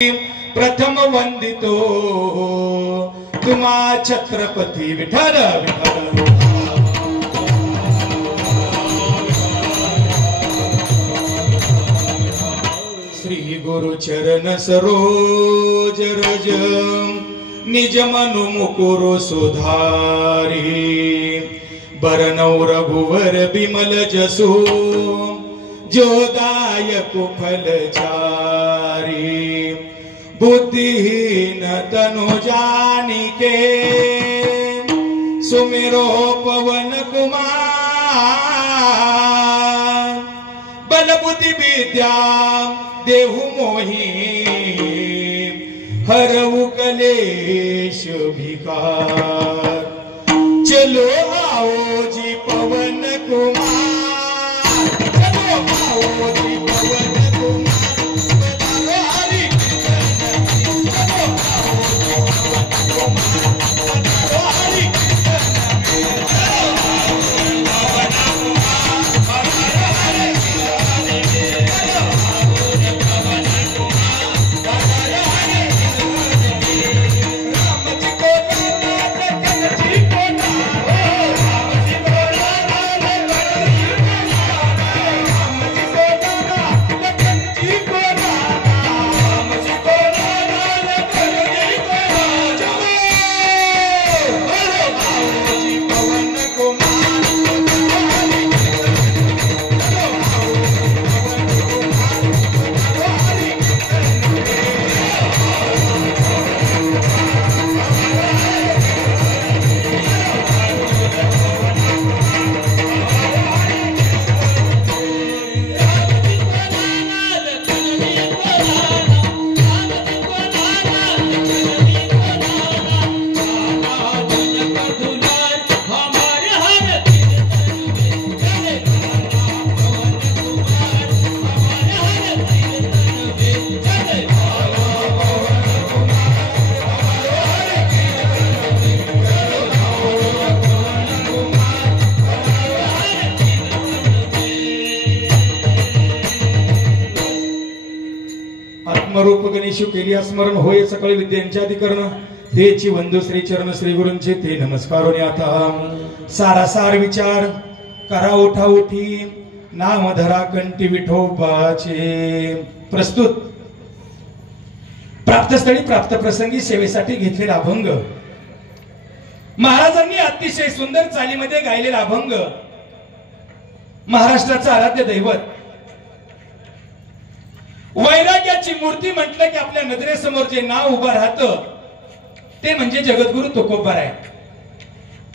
प्रथम वंदितो तुम्हा छत्रपती विठ्ठल विठ्ठल। श्री गुरु चरण सरोज रज निज मनु मुकुर सुधारी बरनौ रघुवर बिमल जसु जोदायक फलचारी बुद्धिहीन तनु जानिके सुमिरो पवन कुमार बल बुद्धि विद्या देहु मोहि हरऊ कलेश भिकार चलो आओ जी पवन कुमार रूप गणेशु केली स्मरण होय सकळ विद्यांच्या अधिकरण तेची वंदू श्री चरण श्री गुरूंचे ते नमस्कारोनी आता सारासार विचार करा उठा उठी नाम धरा कंठी विठोबाचे प्रस्तुत प्राप्तस्थळी प्राप्त प्रसंगी सेवेसाठी घेतलेला अभंग महाराजांनी अतिशय सुंदर चालीमध्ये गायलेला अभंग महाराष्ट्राचं आराध्य दैवत वैराग्याची मूर्ती म्हटलं की आपल्या नजरेसमोर जे नाव उभं राहतं ते म्हणजे जगद्गुरु तुकोबार आहे।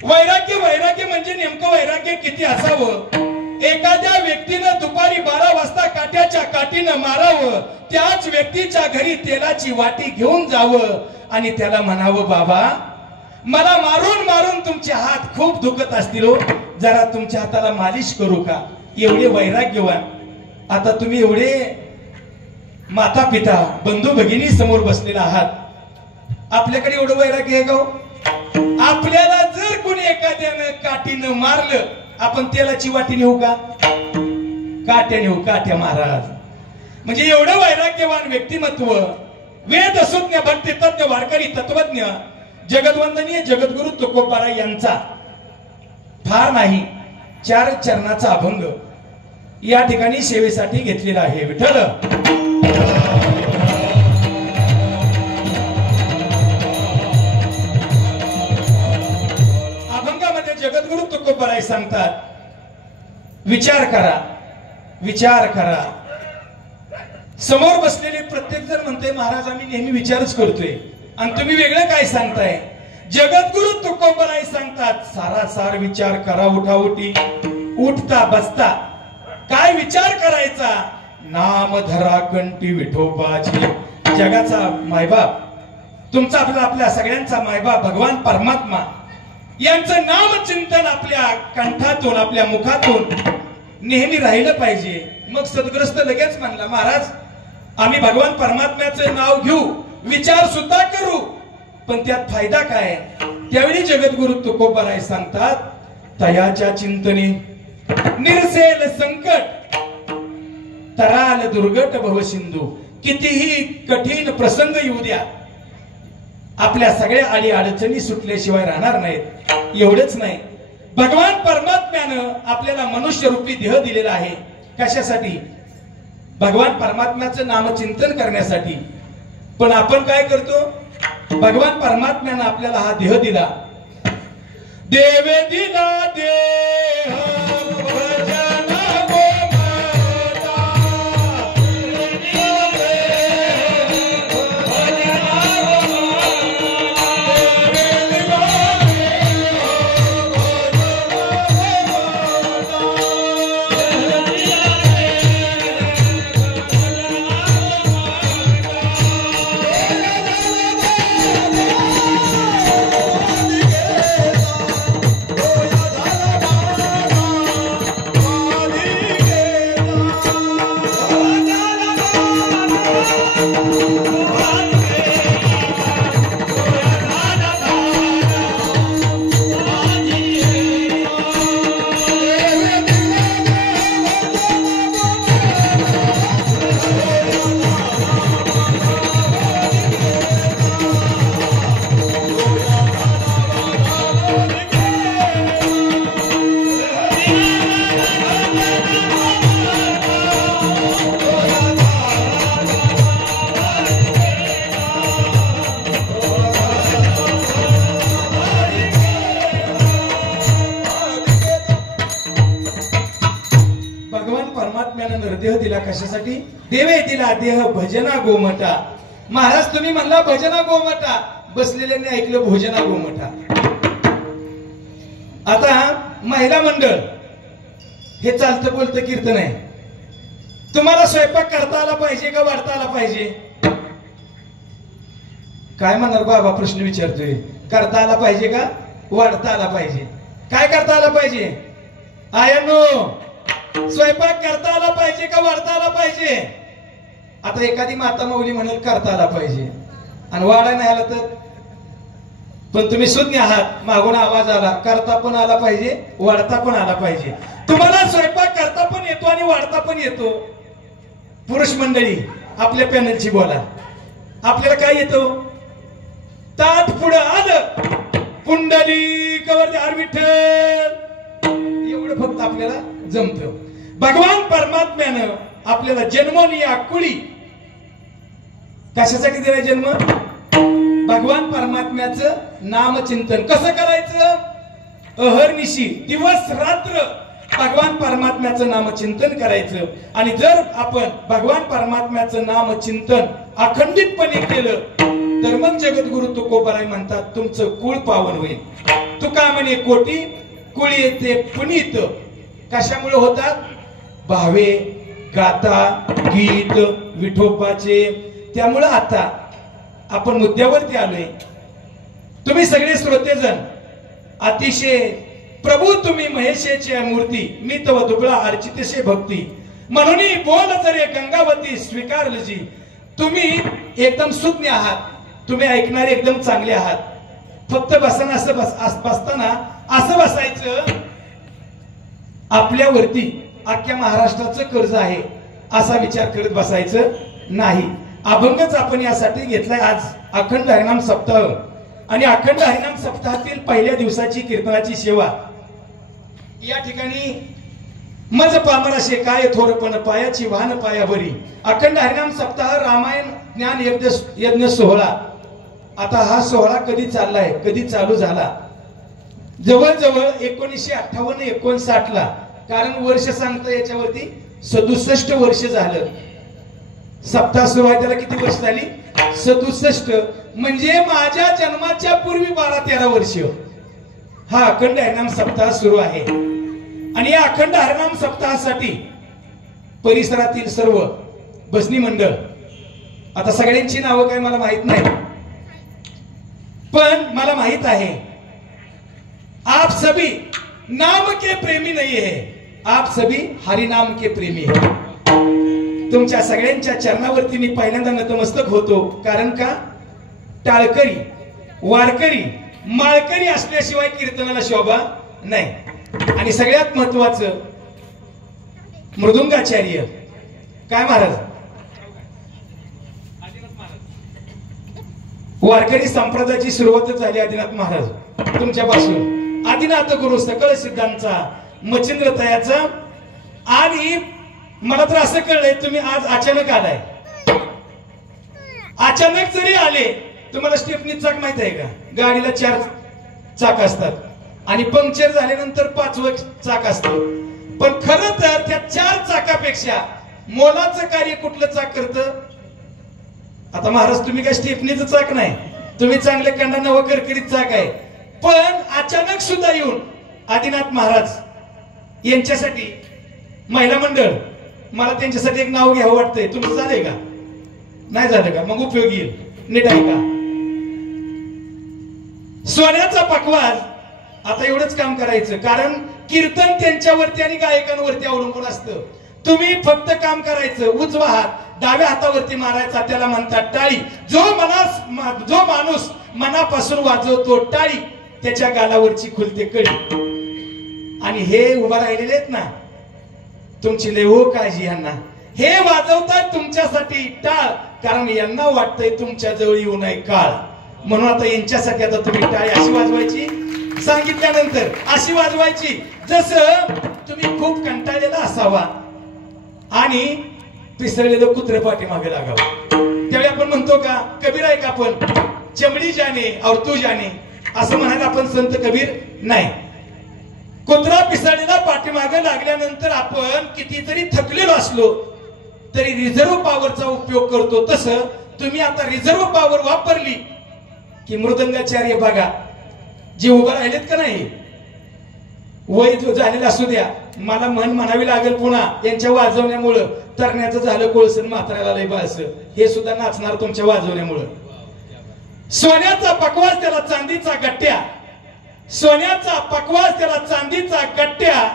वैराग्य वैराग्य म्हणजे नेमकं वैराग्य किती असावं। एखाद्या व्यक्तीनं दुपारी 12 वाजता काट्याच्या काठीनं मारावं, त्याच व्यक्तीच्या घरी तेलाची वाटी घेऊन जावं आणि त्याला म्हणावं, बाबा मला मारून मारून तुमचे हात खूप दुखत असतील हो, जरा तुमच्या हाताला मालिश करू का। एवढे वैराग्यवान। आता तुम्ही एवढे माता पिता बंधू भगिनी समोर बसलेला आहात, आपल्याकडे एवढं वैराग्य आहे का। आपल्याला जर कोणी एखाद्यानं काठीनं मारलं, आपण तेलाची वाटी नेऊ का, काट्या नेऊ, काट्या महाराज। म्हणजे एवढं वैराग्यवान व्यक्तिमत्व वेद सुज्ञ भक्ती तज्ञ वारकरी तत्वज्ञ जगद्वंदनीय जगद्गुरु तुकोबार यांचा फार नाही 4 चरणाचा अभंग या ठिकाणी सेवेसाठी घेतलेला आहे। विठ्ठल अभंगामध्ये जगद्गुरु तुकोबार सांगतात, विचार करा विचार करा। समोर बसलेले प्रत्येक जण म्हणते, महाराज आम्ही नेहमी विचारच करतोय आणि तुम्ही वेगळं काय सांगताय। जगद्गुरु तुकोबार सांगतात, सारासार विचार करा उठा उठी। उठता बसता काय विचार करायचा, नाम धरा कंठी विठोबाची। जगाचा मायबाप तुमचा आपल्या सगळ्यांचा मायबाप भगवान परमात्मा यांचं नाम चिंतन आपल्या कंठातून आपल्या मुखातून नेहमी राहिलं पाहिजे। मग सद्ग्रस्त लगेच म्हणला, महाराज आम्ही भगवान परमात्म्याचं नाव घेऊ, विचार सुद्धा करू, पण त्यात फायदा काय। त्यावेळी जगद्गुरु तुकोबार सांगतात, तयाच्या चिंतने निरसेल संकट तराल दुर्गट भव सिंधू। कितीही कठीण प्रसंग येऊ द्या, आपल्या सगळ्या अडी अडचणी सुटल्याशिवाय राहणार नाहीत. एवढंच नाही, भगवान परमात्म्यानं आपल्याला मनुष्य रूपी देह दिलेला आहे. कशासाठी? भगवान परमात्म्याचं नामचिंतन करण्यासाठी. पण आपण काय करतो? भगवान परमात्म्यानं आपल्याला हा देह दिला. देवे दिला देह भजना गोमाता, देह दिला. कशासाठी? देवे दिला देह भजना गोमटा. महाराज तुम्ही म्हणला भजना गोमटा, बसलेल्यांनी ऐकलं भोजना गोमटा. आता महिला मंडळ हे चालतं बोलतं कीर्तन आहे. तुम्हाला स्वयंपाक करता आला पाहिजे का वाढता आला पाहिजे? काय म्हणणार बाबा? प्रश्न विचारतोय. करता आला पाहिजे का वाढता आला पाहिजे? काय करता आला पाहिजे? आयांनो, स्वयंपाक करता आला पाहिजे का वाढता आला पाहिजे? आता एखादी माता माऊली म्हणेल करता आला पाहिजे, आणि वाढा नाही आला तर? पण तुम्ही सुज्ञ आहात, मागून आवाज आला, करता पण आला पाहिजे, वाढता पण आला पाहिजे. तुम्हाला स्वयंपाक करता पण येतो आणि वाढता पण येतो. पुरुष मंडळी आपल्या पॅनलची बोला, आपल्याला काय येतो? ताट पुढं आलं, पुंडलिकावरती आर विठ्ठल, एवढं फक्त आपल्याला जमतं. भगवान परमात्म्यानं आपल्याला जन्मोनी या कुळी कशासाठी दिला जन्म? भगवान परमात्म्याचं नामचिंतन कसं करायचं? अहर्निशी दिवस रात्र भगवान परमात्म्याचं नामचिंतन करायचं. आणि जर आपण भगवान परमात्म्याचं नामचिंतन अखंडितपणे केलं तर मग जगद्गुरु तुकोबाराय म्हणतात तुमचं कुळ पावन होईल. तुका म्हणे कोटी कुळ येते पुनीत. कशामुळे होतात? भावे, गाता, गीत, विठोबाचे. त्यामुळे आता आपण मुद्द्यावरती आलोय. तुम्ही सगळे श्रोतेजन अतिशय प्रभू तुम्ही महेशेची मूर्ती, मी तव दुबळा अर्चितशे भक्ती, म्हणून बोल जरे गंगावती स्वीकारलजी. तुम्ही एकदम सुज्ञ आहात, तुम्ही ऐकणारे एकदम चांगले आहात. फक्त बसताना बसताना असं बसायचं आपल्यावरती अख्ख्या महाराष्ट्राचं कर्ज आहे असा विचार करत बसायचं नाही. अभंगच आपण यासाठी घेतलाय आज अखंड हरिनाम सप्ताह. आणि अखंड हरिनाम सप्ताहातील पहिल्या दिवसाची कीर्तनाची सेवा या ठिकाणी मज पामराशे काय थोरपण पायाची वाहन पायावरी. अखंड हरिनाम सप्ताह रामायण ज्ञान यज्ञ सोहळा. आता हा सोहळा कधी चाललाय, कधी चालू झाला? जवळजवळ 1958-59 ला. कारण वर्ष सांगता याच्यावरती 67 वर्ष झालं. सप्ताह सुरू आहे त्याला किती वर्ष झाली? 67. म्हणजे माझ्या जन्माच्या पूर्वी 12-13 वर्ष हा अखंड हरिनाम सप्ताह सुरू आहे. आणि या अखंड हरिनाम सप्ताहासाठी परिसरातील सर्व भजनी मंडळ, आता सगळ्यांची नावं काय मला माहित नाही, पण मला माहित आहे आप सभी नाम के प्रेमी नहीं है, आप सभी हरिनाम के प्रेमी है. तुमच्या सगळ्यांच्या चरणावरती मी पहिल्यांदा नतमस्तक होतो. कारण का? टाळकरी, वारकरी, माळकरी असल्याशिवाय कीर्तनाला शोभा नाही. आणि सगळ्यात महत्वाचं मृदुंगाचार्य काय महाराज वारकरी संप्रदायाची सुरुवातच झाली आदिनाथ महाराज तुमच्यापासून. आदिनाथ गुरु सकळ सिद्धांचा मच्छिंद्र तयाचा. आणि मला तर असं कळलंय तुम्ही आज अचानक आलाय. अचानक जरी आले, तुम्हाला स्टेपनी चाक माहित आहे का? गाडीला 4 चाक असतात आणि पंक्चर झाल्यानंतर 5वं चाक असतं. पण खरं तर त्या 4 चाकापेक्षा मोलाचं कार्य कुठलं चाक करतं? आता महाराज तुम्ही काय स्टेपनीचं चाक नाही, तुम्ही चांगले कंडाना वगैरे करीत चाक आहे. पण अचानक सुद्धा येऊन आदिनाथ महाराज यांच्यासाठी महिला मंडळ, मला त्यांच्यासाठी एक नाव घ्यावं वाटतंय. तुमचं झालंय का? नाही झालं का? मग उपयोगी येईल. नीट ऐका. सोन्याचा पकवाज. आता एवढंच काम करायचं, कारण कीर्तन त्यांच्यावरती आणि गायकांवरती अवलंबून असतं. तुम्ही फक्त काम करायचं. उजवा हात डाव्या हातावरती मारायचा, त्याला म्हणतात टाळी. जो माणूस मनापासून वाजवतो टाळी, त्याच्या गालावरची खुलते कळी. आणि हे उभा राहिलेले आहेत ना, तुमची लय हो काळजी यांना. हे वाजवतात तुमच्यासाठी टाळ, कारण यांना वाटतंय तुमच्या जवळ येऊ नये काळ. म्हणून आता यांच्यासाठी आता तुम्ही टाळी अशी वाजवायची, सांगितल्यानंतर अशी वाजवायची जसं तुम्ही खूप कंटाळलेला असावा आणि पिसळलेलं कुत्रे पाठीमागे लागावं. त्यावेळी आपण म्हणतो का, कबीर आहे का आपण, चमडी जाने और तू जाने, असं म्हणायला आपण संत कबीर नाही. कुत्रा पिसळलेला पाठीमागे लागल्यानंतर आपण कितीतरी थकलेलो असलो तरी रिझर्व्ह पॉवरचा उपयोग करतो. तसं तुम्ही आता रिझर्व्ह पॉवर वापरली की मृदंगाचार्य बघा जे उभं राहिलेत का नाही, वय झालेलं असू द्या, मला म्हणावी लागेल पुन्हा, यांच्या वाजवण्यामुळं तरण्याचं झालं कोळसन, म्हाताऱ्याला लय बाळस, हे सुद्धा नाचणार तुमच्या वाजवण्यामुळं. सोन्याचा पकवास त्याला चांदीचा गट्ट्या, सोन्याचा पकवास त्याला चांदीचा गट्ट्या.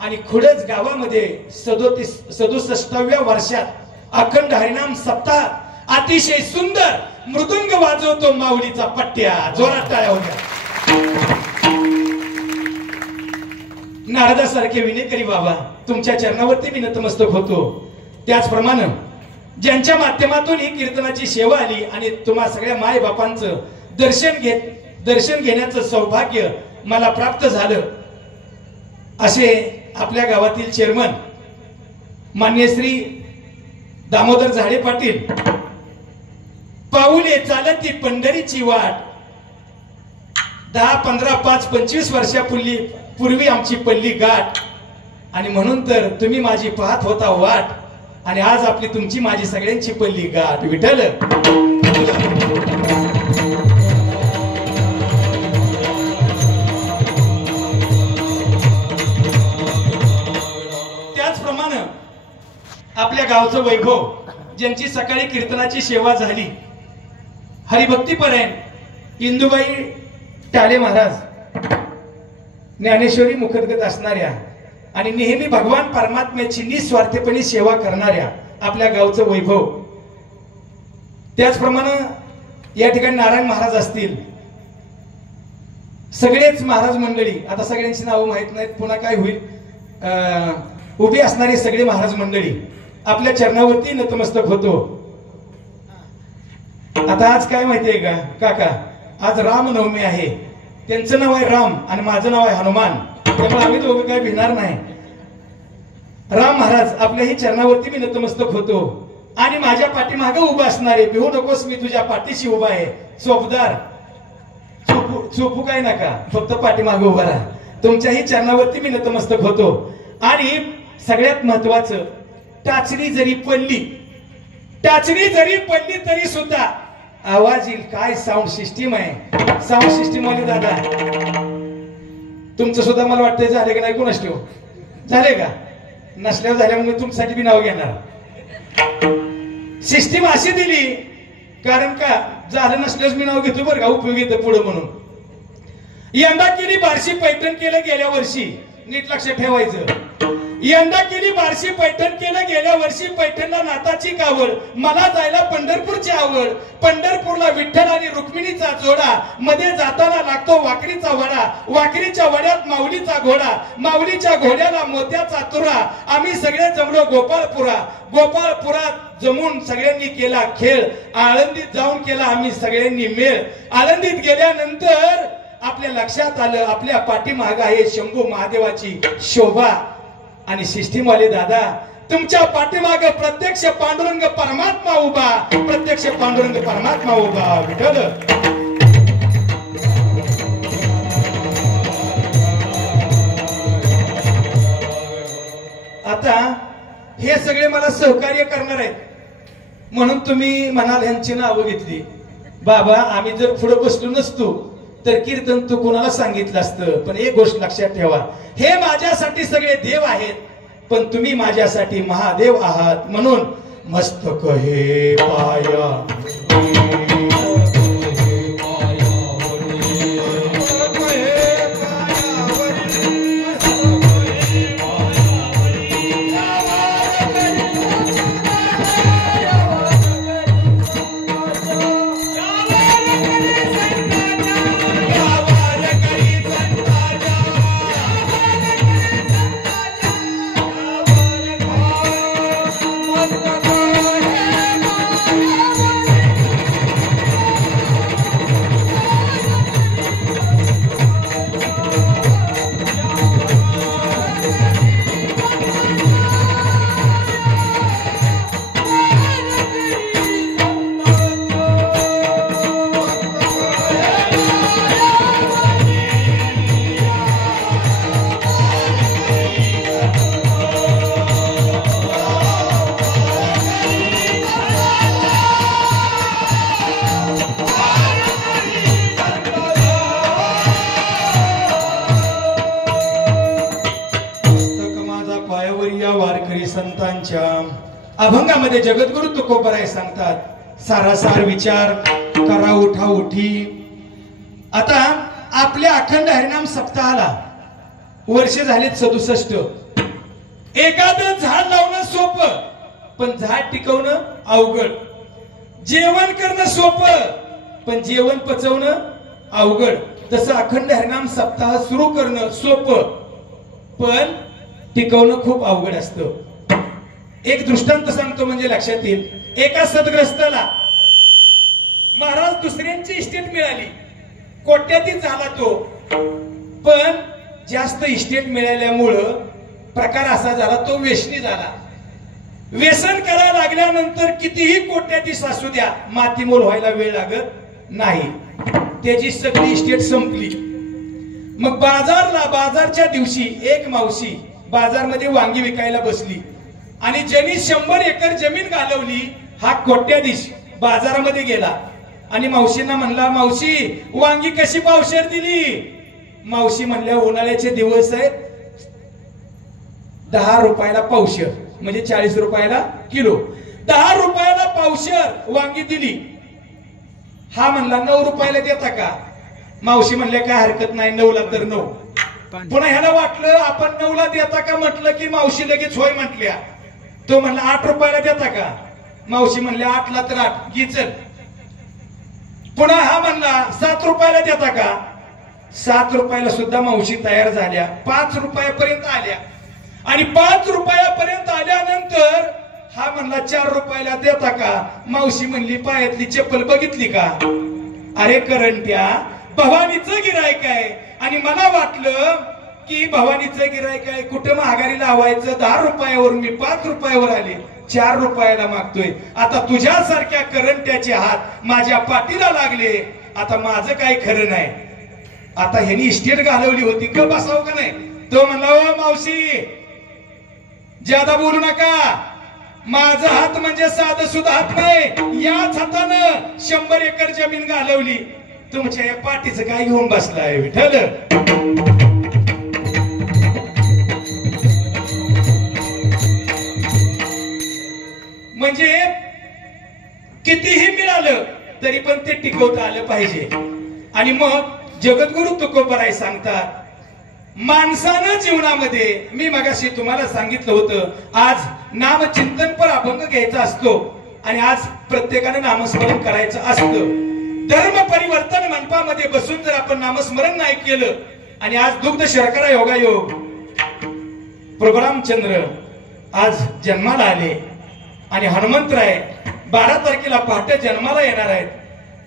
आणि खुडच गावामध्ये 67व्या वर्षात अखंड हरिनाम सप्ताह अतिशय सुंदर मृदुंग वाजवतो माऊलीचा पट्ट्या. जोरात टाळ्या होत्या. नारदासारखे विनेकरी बाबा तुमच्या चरणावरती मी नतमस्तक होतो. त्याचप्रमाणे ज्यांच्या माध्यमातून ही कीर्तनाची सेवा आली आणि तुम्हा सगळ्या माय बापांचं दर्शन घेण्याचं सौभाग्य मला प्राप्त झालं, असे आपल्या गावातील चेअरमन मान्य श्री दामोदर झाडे पाटील. पाऊले चालती पंढरीची वाट, 10, 15, 5, 25 वर्षापूर्वी आमची पल्ली गाठ. आणि म्हणून तर तुम्ही माझी पाहत होता वाट, आणि आज आपली तुमची माझी सगळ्यांची पल्ली गाठ. विठ्ठल. त्याचप्रमाणे आपल्या गावचं वैभव, ज्यांची सकाळी कीर्तनाची सेवा झाली, हरिभक्तीपर्यंत इंदुबाई टाले महाराज, ज्ञानेश्वरी मुखदगत असणाऱ्या आणि नेहमी भगवान परमात्म्याची निस्वार्थपणे सेवा करणाऱ्या आपल्या गावचं वैभव. त्याचप्रमाणे या ठिकाणी नारायण महाराज असतील, सगळेच महाराज मंडळी, आता सगळ्यांची नावं माहित नाहीत, पुन्हा काय होईल, उभी असणारे सगळे महाराज मंडळी आपल्या चरणावरती नतमस्तक होतो. आता आज काय माहितीये का काका, आज रामनवमी आहे. त्यांचं नाव आहे राम आणि माझं नाव आहे हनुमान, त्यामुळे आम्ही दोघं काय भिणार नाही. राम महाराज आपल्याही चरणावरती मी नतमस्तक होतो. आणि माझ्या पाठीमागे उभा असणारे, भिवू नकोस मी तुझ्या पाठीशी उभा आहे, चोपदार, चोपू काय नका, फक्त पाठीमागे उभा राहा. तुमच्याही चरणावरती मी नतमस्तक होतो. आणि सगळ्यात महत्वाचं, टाचणी जरी पडली तरी सुद्धा आवाज येईल. काय साऊंड सिस्टीम आहे, साऊंड सिस्टीम वाले दादा, तुमचं सुद्धा मला वाटतंय झाले का नाही कोणास ठेव, झाले का? नसल्यावर झाल्यामुळे तुमच्यासाठी बी नाव घेणार. सिस्टीम अशी दिली, कारण का झालं नसल्यास मी नाव घेतो बरं का, उपयोग येतं पुढे म्हणून. यंदा केली बार्शी पैठण केलं गेल्या वर्षी, नीट लक्षात ठेवायचं. यंदा केली बार्शी पैठण केलं गेल्या वर्षी, पैठणला नाताची कावड, मला जायला पंढरपूरची आवड. पंढरपूरला विठ्ठल आणि रुक्मिणीचा जोडा, मध्ये जाताना लागतो वाकरीचा वडा, वाकरीच्या वड्यात माऊलीचा घोडा, माऊलीच्या घोड्याला मोत्याचा तुरा. आम्ही सगळे जमलो गोपाळपुरात जमून सगळ्यांनी केला खेळ. आळंदीत जाऊन केला आम्ही सगळ्यांनी मेळ. आळंदीत गेल्यानंतर आपल्या लक्षात आलं आपल्या पाठीमाग आहे शंभू महादेवाची शोभा. आणि सिस्टीमवाले दादा तुमच्या पाठीमाग प्रत्यक्ष पांडुरंग परमात्मा उभा. प्रत्यक्ष पांडुरंग परमात्मा उभा. विठ्ठल आता हे सगळे मला सहकार्य करणार आहेत म्हणून तुम्ही म्हणाल यांची नावं घेतली. बाबा आम्ही जर पुढे बसलो नसतो तर कीर्तन तू कोणाला सांगितलं असतं. पण एक गोष्ट लक्षात ठेवा हे माझ्यासाठी सगळे देव आहेत पण तुम्ही माझ्यासाठी महादेव आहात. म्हणून मस्तक हे पाया संतांच्या अभंगामध्ये जगद्गुरु तुकोबराय सांगतात सारासार विचार करा उठा उठी. आता आपल्या अखंड हरिनाम सप्ताहाला वर्ष झालेत 67. एखादं झाड लावणं सोपं पण झाड टिकवणं अवघड. जेवण करणं सोपं पण जेवण पचवणं अवघड. तसं अखंड हरिनाम सप्ताह सुरू करणं सोपं पण टिकवणं खूप अवघड असतं. एक दृष्टांत सांगतो म्हणजे लक्षात येईल. एका सदग्रस्ताला महाराज दुसऱ्यांची इस्टेट मिळाली. कोट्याधीश झाला तो पण जास्त इस्टेट मिळाल्यामुळं प्रकार असा झाला तो व्यसनी झाला. व्यसन करायला लागल्यानंतर कितीही कोट्याधीश असू द्या मातीमोल व्हायला वेळ लागत नाही. त्याची सगळी इस्टेट संपली. मग बाजारच्या दिवशी एक मावशी बाजारमध्ये वांगी विकायला बसली आणि ज्यांनी 100 एकर जमीन घालवली हा कोट्याधीश बाजारामध्ये गेला आणि मावशींना म्हणला मावशी वांगी कशी पावशेर दिली. मावशी म्हणल्या उन्हाळ्याचे दिवस आहेत 10 रुपयाला पावशेर म्हणजे 40 रुपयाला किलो. 10 रुपयाला पावशेर वांगी दिली. हा म्हणला 9 रुपयाला देता का. मावशी म्हणल्या काय हरकत नाही 9ला तर 9. पुन्हा ह्याला वाटलं आपण 9ला देता का म्हटलं की मावशी लगेच होय म्हटल्या. तो म्हणला 8 रुपयाला देता का. मावशी म्हणल्या 8ला तर 8 घे चल. पुन्हा हा म्हणला 7 रुपयाला देता का. 7 रुपयाला सुद्धा मावशी तयार झाल्या. 5 रुपयापर्यंत आल्या आणि 5 रुपयापर्यंत आल्यानंतर हा म्हणला 4 रुपयाला देता का. मावशी म्हणली पायातली चप्पल बघितली का. अरे करंट्या भवानीचं गिरायक आहे आणि मला वाटलं की भवानीचं गिरायक आहे कुठं महागारी लावायचं. 10 रुपयावर मी 5 रुपयावर आले 4 रुपयाला मागतोय. आता तुझ्यासारख्या करंट्याचे हात माझ्या पाठीला लागले. आता माझं काही खरं नाही. आता ह्यांनी इस्टेट घालवली होती का बसाव का नाही. तो म्हणला ओ मावशी ज्यादा बोलू नका. माझा हात म्हणजे साधं सुद्धा हात नाही. याच हातानं 100 एकर जमीन घालवली. तुमच्या या पाठीचं काय घेऊन बसलाय विठ्ठल. म्हणजे कितीही मिळालं तरी पण ते टिकवता आलं पाहिजे. आणि मग जगद्गुरु तुकोबराय सांगतात माणसानं जीवनामध्ये मी मगाशी तुम्हाला सांगितलं होतं आज नामचिंतनपर अभंग घ्यायचा असतो आणि आज प्रत्येकाने नामस्मरण करायचं असतं. धर्म परिवर्तन मंडपामध्ये बसून जर आपण नामस्मरण नाही केलं आणि आज दुग्ध शर्करा योगायोग प्रभुरामचंद्र आज जन्माला आले आणि हनुमंतराय 12 तारखेला पहाटे जन्माला येणार आहेत.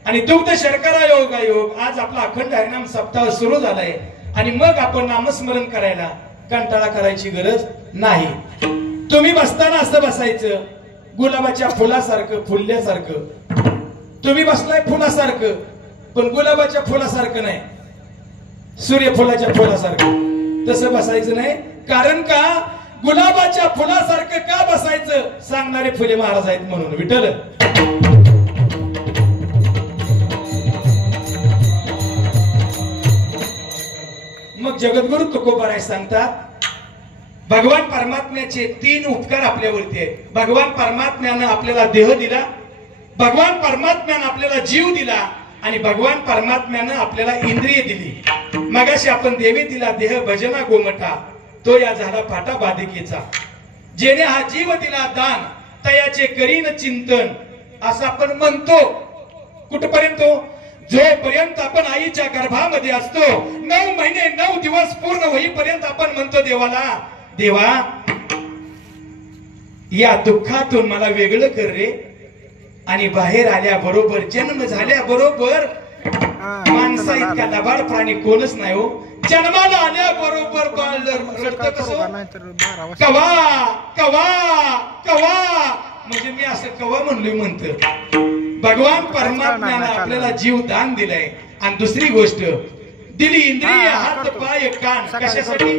आणि दुग्ध शर्करा योग योग आज आपला अखंड हरिनाम सप्ताह सुरू झालाय. आणि मग आपण नामस्मरण करायला कंटाळा करायची गरज नाही. तुम्ही बसताना असं बसायचं गुलाबाच्या फुलासारखं फुलल्यासारखं. तुम्ही बसलाय फुलासारखं पण गुलाबाच्या फुलासारखं नाही, सूर्यफुलाच्या फुलासारखं तसं बसायचं नाही. कारण का गुलाबाच्या फुलासारखं का बसायचं सांगणारे फुले महाराज आहेत म्हणून. विठ्ठल मग जगद्गुरु तुकोबाराय सांगतात भगवान परमात्म्याचे 3 उपकार आपल्यावरती आहेत. भगवान परमात्म्यानं आपल्याला देह दिला, भगवान परमात्म्यानं आपल्याला जीव दिला आणि भगवान परमात्म्यानं आपल्याला इंद्रिय दिली. मगाशी आपण देवी दिला देह भजना गोमटा तो या झाला फाटा बाधिकेचा. जेने हा जीव दिला दान तयाचे करीन चिंतन असं आपण म्हणतो. कुठपर्यंत? जोपर्यंत आपण आईच्या गर्भामध्ये असतो 9 महिने 9 दिवस पूर्ण होईपर्यंत आपण म्हणतो देवाला देवा या दुःखातून मला वेगळं कर रे. आणि बाहेर आल्याबरोबर जन्म झाल्याबरोबर माणसा इतका लबाड प्राणी कोणच नाही हो. जन्माला आल्याबरोबर बाळ रडतं कसं कवा कवा कवा. म्हणजे मी असं कवा म्हणलोय म्हणत. भगवान परमात्म्याने आपल्याला जीव दान दिलाय. आणि दुसरी गोष्ट दिली इंद्रिय हात पाय कान. कशासाठी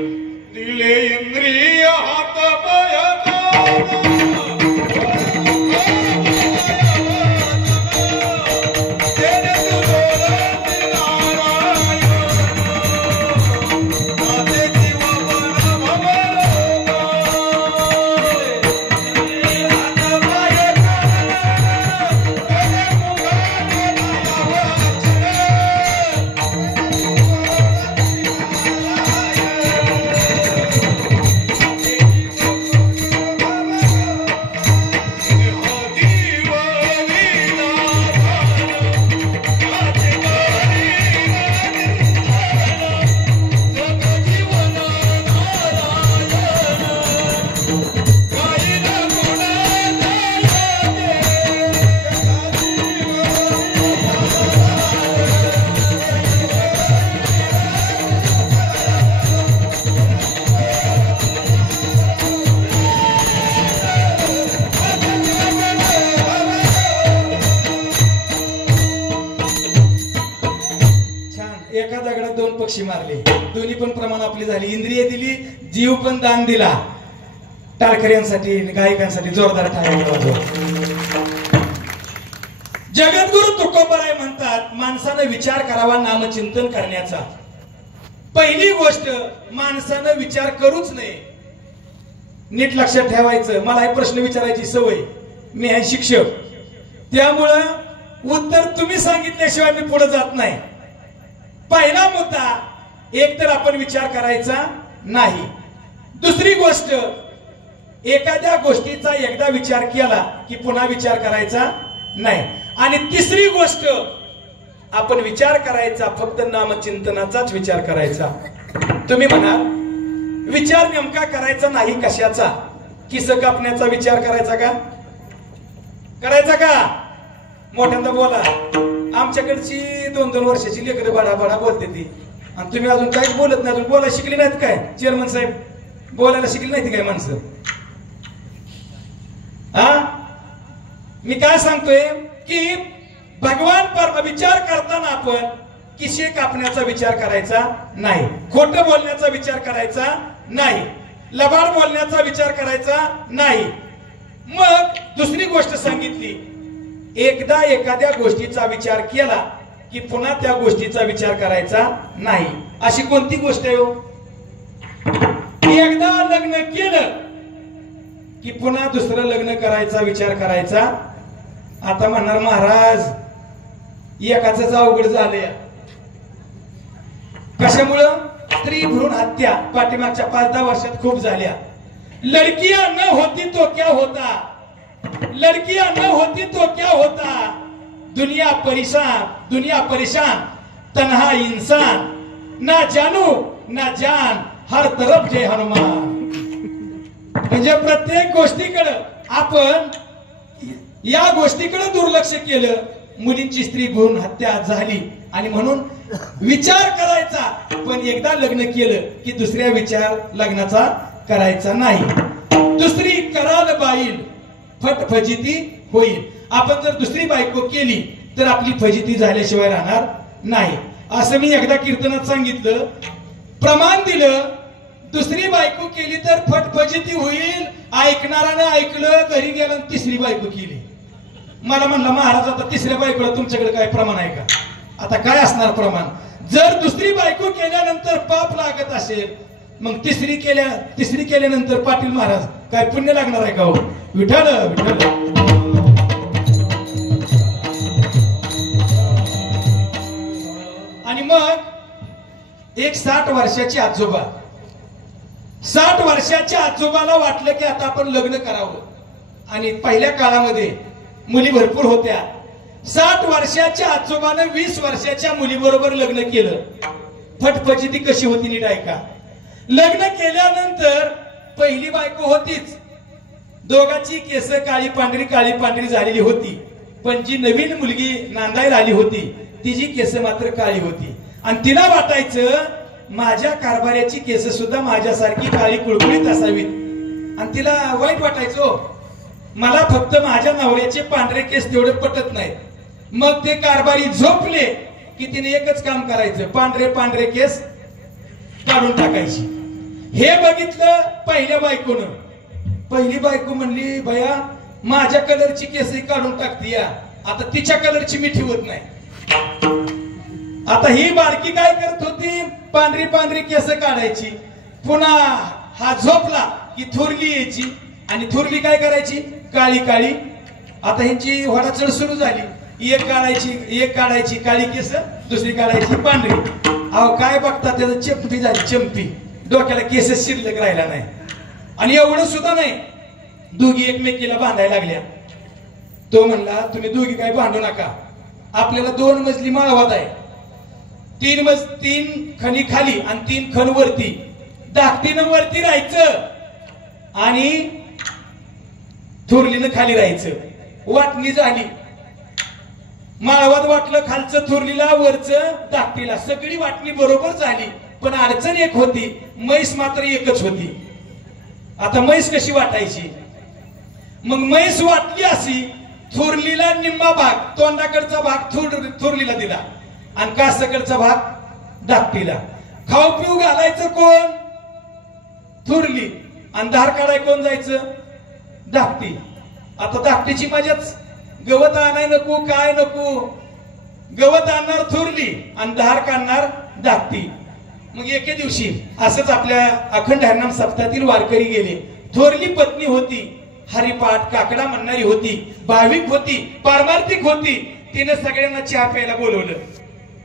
दिले इंद्रिय हात पाय कान. एका दगडात 2 पक्षी मारले. दोन्ही पण प्रमाण आपली झाली. इंद्रिय दिली, जीव पण दान दिला. टाळकऱ्यांसाठी गायकांसाठी जोरदार टाळ्या वाजवा. जगद्गुरु तुकोबाराय म्हणतात माणसानं विचार करावा नामचिंतन करण्याचा. पहिली गोष्ट माणसानं विचार करूच नये. नीट लक्षात ठेवायचं. मला हे प्रश्न विचारायची सवय. मी आहे शिक्षक, त्यामुळं उत्तर तुम्ही सांगितल्याशिवाय मी पुढे जात नाही. पहिला मुद्दा एक तर आपण विचार करायचा नाही. दुसरी गोष्ट एखाद्या गोष्टीचा एकदा विचार केला की पुन्हा विचार करायचा नाही. आणि तिसरी गोष्ट आपण विचार करायचा फक्त नामचिंतनाचाच विचार करायचा. तुम्ही म्हणा विचार नेमका करायचा नाही कशाचा? किस कापण्याचा विचार करायचा का? करायचा का? मोठ्यांदा बोला. आमच्याकडची 2-2 वर्षाची लेकरं बडा बडा बोलते ती आणि तुम्ही अजून काहीच बोलत नाही. अजून बोलायला शिकली नाहीत काय चेअरमन साहेब? बोलायला शिकली नाहीत काय माणसं? मी काय सांगतोय की भगवान परम विचार करताना आपण किशे कापण्याचा विचार करायचा नाही, खोटं बोलण्याचा विचार करायचा नाही, लबाड बोलण्याचा विचार करायचा नाही. मग दुसरी गोष्ट सांगितली, एकदा एखाद्या गोष्टीचा विचार केला की पुन्हा त्या गोष्टीचा विचार करायचा नाही. अशी कोणती गोष्ट आहे हो? एकदा लग्न केलं की पुन्हा दुसरं लग्न करायचा विचार करायचा. आता म्हणणार महाराज एकाच अवघड झालंय. कशामुळं? स्त्री भ्रूण हत्या पाठीमागच्या 5-10 वर्षात खूप झाल्या. लडकियां न होती तो क्या होता, लड़कियां न होती तो क्या होता. दुनिया परेशान तन्हा इंसान, ना जानू ना जान हर तरफ जय हनुमान. म्हणजे प्रत्येक गोष्टीकडे आपण या गोष्टीकडे दुर्लक्ष केलं, मुलींची स्त्री भ्रूण हत्या झाली. आणि म्हणून विचार करायचा, पण एकदा लग्न केलं की दुसऱ्या विचार लग्नाचा करायचा नाही. दुसरी कराल बाईल फटफजिती होईल. आपण जर दुसरी बायको केली तर आपली फजिती झाल्याशिवाय राहणार नाही. असं मी एकदा कीर्तनात सांगितलं, प्रमाण दिलं. दुसरी बायको केली तर फटफजिती होईल. ऐकणारानं ऐकलं, घरी गेला तिसरी बायको केली. मला म्हणलं महाराज आता तिसऱ्या बायकोला तुमच्याकडे काय प्रमाण आहे का? आता काय असणार प्रमाण? जर दुसरी बायको केल्यानंतर पाप लागत असेल, मग तिसरी केल्यानंतर पाटील महाराज काय पुण्य लागणार आहे का हो? विठ्ठल विठ्ठल. आणि मग एक 60 वर्षाची आजोबा, 60 वर्षाच्या आजोबाला वाटलं की आता आपण लग्न करावं. आणि पहिल्या काळामध्ये मुली भरपूर होत्या. 60 वर्षाच्या आजोबानं 20 वर्षाच्या मुलीबरोबर लग्न केलं. फटफजिती कशी होती नीट ऐका. लग्न केल्यानंतर पहिली बायको होतीच, दोघांची केस काळी पांढरी झालेली होती. पण जी नवीन मुलगी नांदायला आली होती तिची केस मात्र काळी होती. आणि तिला वाटायचं माझ्या कारभाऱ्याची केस सुद्धा माझ्यासारखी काळी कुळकुळीत असावीत. आणि तिला वाईट वाटायचं, मला फक्त माझ्या नवऱ्याचे पांढरे केस तेवढे पटत नाहीत. मग ते कारभारी झोपले की तिने एकच काम करायचं, पांढरे केस काढून टाकायची. हे बघितलं पहिल्या बायकोनं. पहिली बायको म्हणली, भया माझ्या कलरची केस काढून टाकती या, आता तिच्या कलरची मी ठेवत नाही. आता ही बारकी काय करत होती, पांढरी केस काढायची. पुन्हा हा झोपला की थोरली यायची आणि थोरली काय करायची, काळी. आता ह्यांची वडाचड सुरू झाली. एक काढायची काळी केस, दुसरी काढायची पांढरी. अहो काय बघता, त्याचं चंपी झाली, चंपी. डोक्याला केस शिल्लक राहिला नाही. आणि एवढं सुद्धा नाही, दोघी एकमेकीला बांधायला लागल्या. तो म्हणला तुम्ही दोघी काय भांडू नका, आपल्याला 2 मजली माळवाद आहे. 3 खणी खाली आणि 3 खण वरती. धाकटीनं वरती राहायचं आणि थोरलीनं खाली राहायचं. वाटणी झाली, माळवाद वाटलं खालचं थोरलीला, वरचं धाकटीला. सगळी वाटणी बरोबर झाली. पण अडचण एक होती, म्हैस मात्र एकच होती. आता म्हैस कशी वाटायची? मग म्हैस वाटली अशी, थोरलीला निम्मा भाग, तोंडाकडचा भाग थोरलीला दिला आणि कासकडचा भाग धाकटीला. खाऊ पिऊ घालायचं कोण? थोरली. आणि धार काढाय कोण जायचं? धाकटी. आता धाकटीची मजाच, गवत आणाय नको, काय नको. गवत आणणार थोरली आणि धार काढणार धाकटी. मग एके दिवशी असंच आपल्या अखंड हरिनाम सप्ताहातील वारकरी गेले. थोरली पत्नी होती, हरिपाठ काकडा म्हणणारी होती, भाविक होती, पारमार्थिक होती. तिने सगळ्यांना चहा प्यायला बोलवलं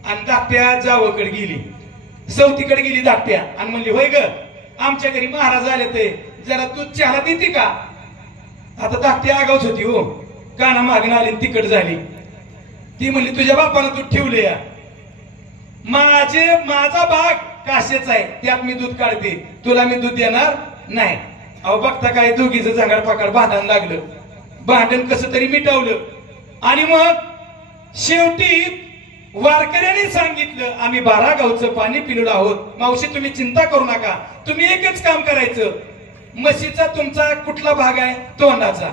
आणि धाकट्या जावकडे गेली, सवतीकडे गेली धाकट्या आणि म्हणली, होय ग आमच्या घरी महाराज आले ते, जरा तू चहा देते का? आता धाकटी आगाऊच होती हो, काना मागणं आली तिकड झाली. ती म्हणली, तुझ्या बापानं दूध ठेवले या, माझा भाग काशेच आहे, त्यात मी दूध काढते, तुला मी दूध देणार नाही. अहो बघता काय, दोघीचं झांगड पाकड भांडण लागलं. भांडण कसं तरी मिटवलं. आणि मग शेवटी वारकऱ्याने सांगितलं, आम्ही 12 गावचं पाणी पिलेलो आहोत, मावशी तुम्ही चिंता करू नका, तुम्ही एकच काम करायचं, म्हशीचा तुमचा कुठला भाग आहे? तोंडाचा.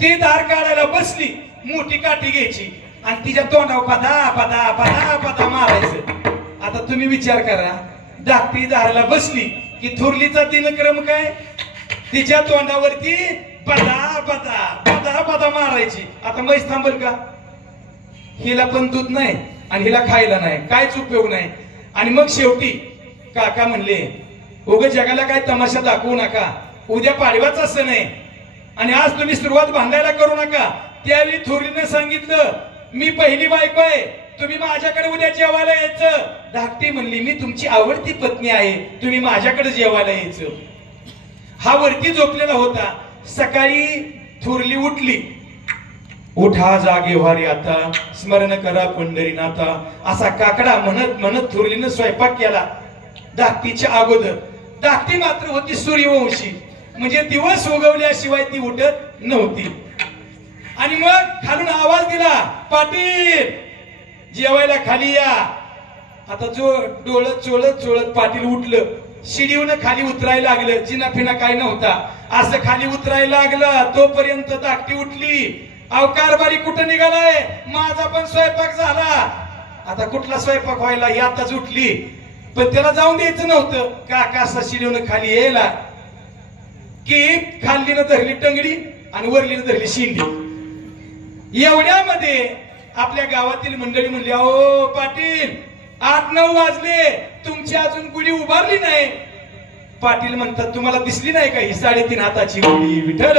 ती धार काढायला बसली, मोठी काठी घ्यायची आणि तिच्या तोंडावर पदा पदा पदा पदा मारायचं. आता तुम्ही विचार करा, धाकटी धाराला बसली की थोरलीचा दिनक्रम काय? तिच्या तोंडावरती पदा पदा पदा पदा मारायची. आता म्हैस थांबल का? हिला पण दूध नाही आणि हिला खायला नाही, कायच उपयोग नाही. आणि मग शेवटी काका म्हणले, उगाच जगाला काय तमाशा दाखवू नका, उद्या पाडव्याचा सण आहे आणि आज तुम्ही सुरुवात भांडायला करू नका. त्यावेळी थोरलीने सांगितलं, मी पहिली बायको आहे, तुम्ही माझ्याकडे उद्या जेवायला यायचं. धाकटी म्हणली, मी तुमची आवडती पत्नी आहे, तुम्ही माझ्याकडे जेवायला यायचं. हा वरती झोपलेला होता. सकाळी थोरली उठली, उठा जागे व्हारे आता, स्मरण करा पंढरीनाथा, असा काकडा म्हणत म्हणत थोरलीनं स्वयंपाक केला धाकटीच्या अगोदर. धाकटी मात्र होती सूर्यवंशी, म्हणजे दिवस उगवल्याशिवाय ती उठत नव्हती. आणि मग खालून आवाज दिला, पाटील जेवायला खाली या. आता जो डोळत चोळत चोळत पाटील उठलं, शिडीवनं खाली उतरायला लागलं. जिना फिना काय नव्हता, असं खाली उतरायला लागलं. तोपर्यंत धाकटी उठली, कारभारी कुठं निघालाय, माझा पण स्वयंपाक झाला. आता कुठला स्वयंपाक व्हायला, ही आताच उठली. पण त्याला जाऊन द्यायचं नव्हतं. काका असा शिडीवनं खाली यायला की खाल्लीनं धरली टंगडी आणि वरलीनं धरली शिंडी. एवढ्यामध्ये आपल्या गावातील मंडळी म्हणली, अहो पाटील 8-9 वाजले, तुमची अजून गुढी उभारली नाही. पाटील म्हणतात, तुम्हाला दिसली नाही का ही 3.5 हाताची गुढी? विठ्ठल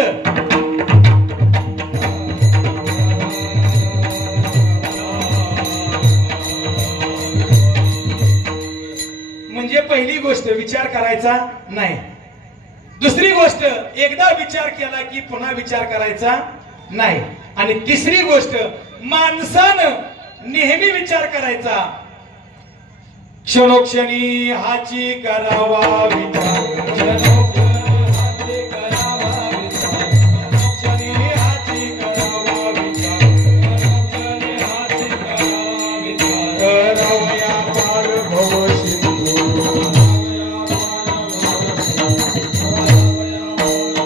म्हणजे पहिली गोष्ट विचार करायचा नाही. दुसरी गोष्ट एकदा विचार केला की पुन्हा विचार करायचा नाही. आणि तिसरी गोष्ट माणसानं नेहमी विचार करायचा, क्षणोक्षणी हाची करावा विचार.